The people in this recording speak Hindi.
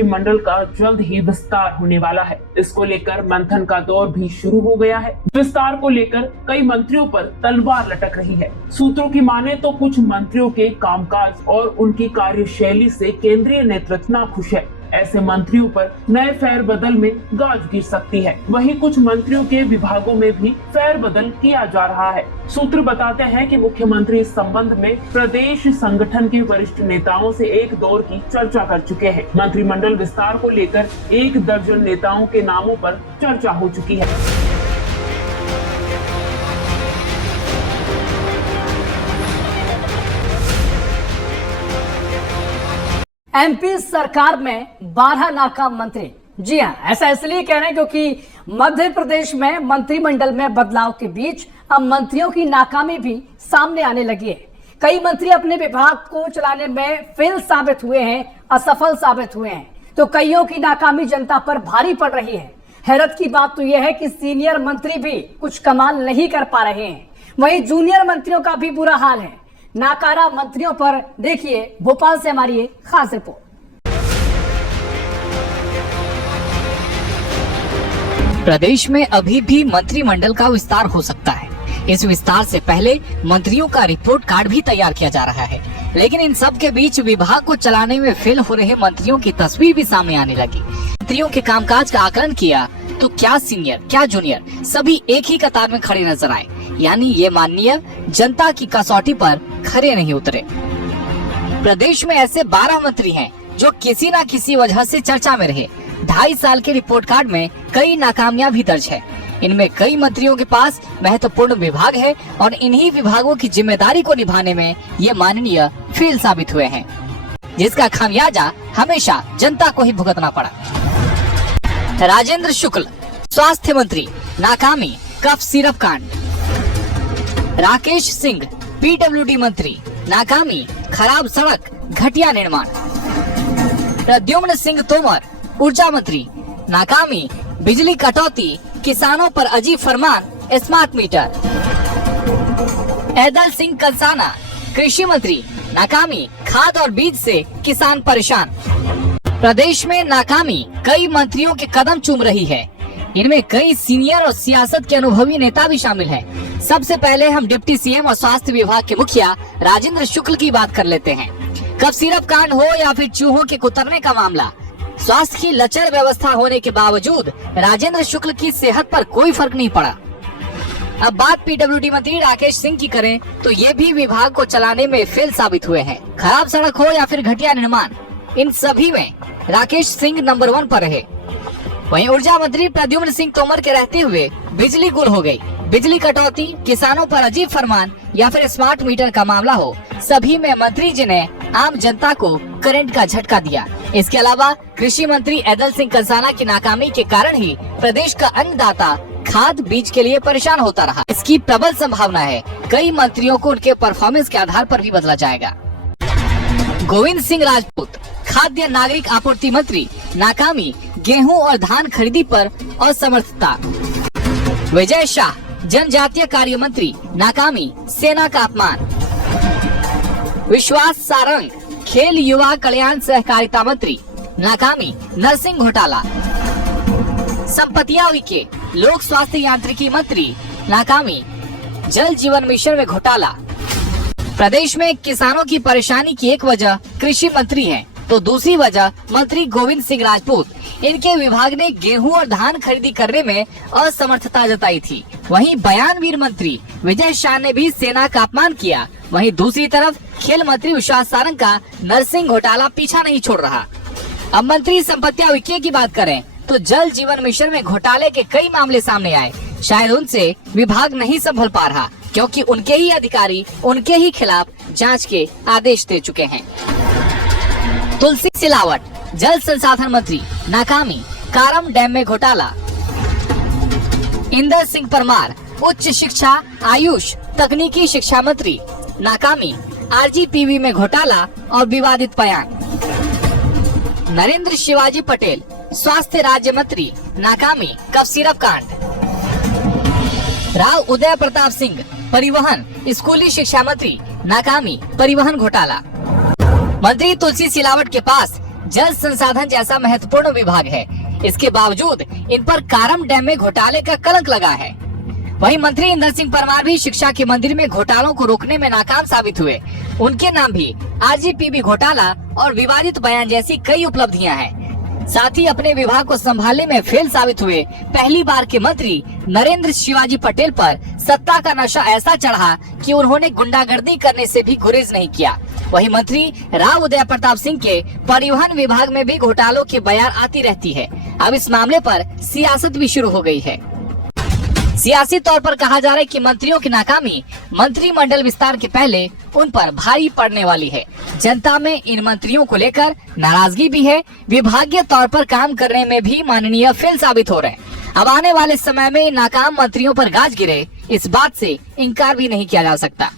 मंत्रिमंडल का जल्द ही विस्तार होने वाला है। इसको लेकर मंथन का दौर भी शुरू हो गया है। विस्तार को लेकर कई मंत्रियों पर तलवार लटक रही है। सूत्रों की माने तो कुछ मंत्रियों के कामकाज और उनकी कार्यशैली से केंद्रीय नेतृत्व नाखुश है। ऐसे मंत्रियों पर नए फेरबदल में गाज गिर सकती है। वहीं कुछ मंत्रियों के विभागों में भी फेरबदल किया जा रहा है। सूत्र बताते हैं कि मुख्यमंत्री इस संबंध में प्रदेश संगठन के वरिष्ठ नेताओं से एक दौर की चर्चा कर चुके हैं। मंत्रिमंडल विस्तार को लेकर 1 दर्जन नेताओं के नामों पर चर्चा हो चुकी है। एमपी सरकार में 12 नाकाम मंत्री। जी हाँ, ऐसा इसलिए कह रहे हैं क्योंकि मध्य प्रदेश में मंत्रिमंडल में बदलाव के बीच अब मंत्रियों की नाकामी भी सामने आने लगी है। कई मंत्री अपने विभाग को चलाने में फेल साबित हुए हैं, असफल साबित हुए हैं, तो कईयों की नाकामी जनता पर भारी पड़ रही है। हैरत की बात तो यह है कि सीनियर मंत्री भी कुछ कमाल नहीं कर पा रहे हैं, वहीं जूनियर मंत्रियों का भी बुरा हाल है। नाकारा मंत्रियों पर देखिए भोपाल से हमारी एक खास रिपोर्ट। प्रदेश में अभी भी मंत्रिमंडल का विस्तार हो सकता है। इस विस्तार से पहले मंत्रियों का रिपोर्ट कार्ड भी तैयार किया जा रहा है, लेकिन इन सब के बीच विभाग को चलाने में फेल हो रहे मंत्रियों की तस्वीर भी सामने आने लगी। मंत्रियों के कामकाज का आकलन किया तो क्या सीनियर क्या जूनियर सभी एक ही कतार में खड़े नजर आए, यानी ये माननीय जनता की कसौटी पर खरे नहीं उतरे। प्रदेश में ऐसे 12 मंत्री हैं जो किसी न किसी वजह से चर्चा में रहे। 2.5 साल के रिपोर्ट कार्ड में कई नाकामियां भी दर्ज है। इनमें कई मंत्रियों के पास महत्वपूर्ण विभाग है और इन्हीं विभागों की जिम्मेदारी को निभाने में ये माननीय फेल साबित हुए हैं, जिसका खामियाजा हमेशा जनता को ही भुगतना पड़ा। राजेंद्र शुक्ल स्वास्थ्य मंत्री, नाकामी कफ सिरप कांड। राकेश सिंह पीडब्ल्यूडी मंत्री, नाकामी खराब सड़क घटिया निर्माण। प्रद्युम्न सिंह तोमर ऊर्जा मंत्री, नाकामी बिजली कटौती किसानों पर अजीब फरमान स्मार्ट मीटर। ऐदल सिंह कंसाना कृषि मंत्री, नाकामी खाद और बीज से किसान परेशान। प्रदेश में नाकामी कई मंत्रियों के कदम चूम रही है। इनमें कई सीनियर और सियासत के अनुभवी नेता भी शामिल हैं। सबसे पहले हम डिप्टी सीएम और स्वास्थ्य विभाग के मुखिया राजेंद्र शुक्ल की बात कर लेते हैं। कफ सिरप कांड हो या फिर चूहों के कुतरने का मामला, स्वास्थ्य की लचर व्यवस्था होने के बावजूद राजेंद्र शुक्ल की सेहत पर कोई फर्क नहीं पड़ा। अब बात पीडब्ल्यूडी मंत्री राकेश सिंह की करें तो ये भी विभाग को चलाने में फेल साबित हुए हैं। खराब सड़क हो या फिर घटिया निर्माण, इन सभी में राकेश सिंह नंबर 1 पर रहे। वहीं ऊर्जा मंत्री प्रद्युम्न सिंह तोमर के रहते हुए बिजली गुल हो गई। बिजली कटौती, किसानों पर अजीब फरमान या फिर स्मार्ट मीटर का मामला हो, सभी में मंत्री जी ने आम जनता को करंट का झटका दिया। इसके अलावा कृषि मंत्री ऐदल सिंह कंसाना की नाकामी के कारण ही प्रदेश का अन्नदाता खाद बीज के लिए परेशान होता रहा। इसकी प्रबल संभावना है कई मंत्रियों को उनके परफॉर्मेंस के आधार पर भी बदला जाएगा। गोविंद सिंह राजपूत खाद्य नागरिक आपूर्ति मंत्री, नाकामी गेहूं और धान खरीदी पर असमर्थता। विजय शाह जनजातीय कार्य मंत्री, नाकामी सेना का अपमान। विश्वास सारंग खेल युवा कल्याण सहकारिता मंत्री, नाकामी नर्सिंग घोटाला। संपतिया उइके लोक स्वास्थ्य यांत्रिकी मंत्री, नाकामी जल जीवन मिशन में घोटाला। प्रदेश में किसानों की परेशानी की एक वजह कृषि मंत्री है, तो दूसरी वजह मंत्री गोविंद सिंह राजपूत। इनके विभाग ने गेहूं और धान खरीदी करने में असमर्थता जताई थी। वहीं बयानवीर मंत्री विजय शाह ने भी सेना का अपमान किया। वहीं दूसरी तरफ खेल मंत्री विश्वास सारंग का नर्सिंग घोटाला पीछा नहीं छोड़ रहा। अब मंत्री संपत्तिया उइके की बात करें तो जल जीवन मिशन में घोटाले के कई मामले सामने आए। शायद उनसे विभाग नहीं संभल पा रहा, क्योंकि उनके ही अधिकारी उनके ही खिलाफ जांच के आदेश दे चुके हैं। तुलसी सिलावट जल संसाधन मंत्री, नाकामी कारम डैम में घोटाला। इंदर सिंह परमार उच्च शिक्षा आयुष तकनीकी शिक्षा मंत्री, नाकामी आरजीपीवी में घोटाला और विवादित बयान। नरेंद्र शिवाजी पटेल स्वास्थ्य राज्य मंत्री, नाकामी कफ सिरप कांड। राव उदय प्रताप सिंह परिवहन स्कूली शिक्षा मंत्री, नाकामी परिवहन घोटाला। मंत्री तुलसी सिलावट के पास जल संसाधन जैसा महत्वपूर्ण विभाग है। इसके बावजूद इन पर कारम डैम में घोटाले का कलंक लगा है। वहीं मंत्री इंदर सिंह परमार भी शिक्षा के मंदिर में घोटालों को रोकने में नाकाम साबित हुए। उनके नाम भी आरजीपीबी घोटाला और विवादित बयान जैसी कई उपलब्धियां हैं। साथ ही अपने विभाग को संभालने में फेल साबित हुए पहली बार के मंत्री नरेंद्र शिवाजी पटेल पर सत्ता का नशा ऐसा चढ़ा कि उन्होंने गुंडागर्दी करने से भी गुरेज नहीं किया। वहीं मंत्री राव उदय प्रताप सिंह के परिवहन विभाग में भी घोटालों की बयान आती रहती है। अब इस मामले पर सियासत भी शुरू हो गई है। सियासी तौर पर कहा जा रहा है कि मंत्रियों की नाकामी मंत्रिमंडल विस्तार के पहले उन पर भारी पड़ने वाली है। जनता में इन मंत्रियों को लेकर नाराजगी भी है। विभागीय तौर पर काम करने में भी माननीय फेल साबित हो रहे हैं। अब आने वाले समय में इन नाकाम मंत्रियों पर गाज गिरे, इस बात से इनकार भी नहीं किया जा सकता।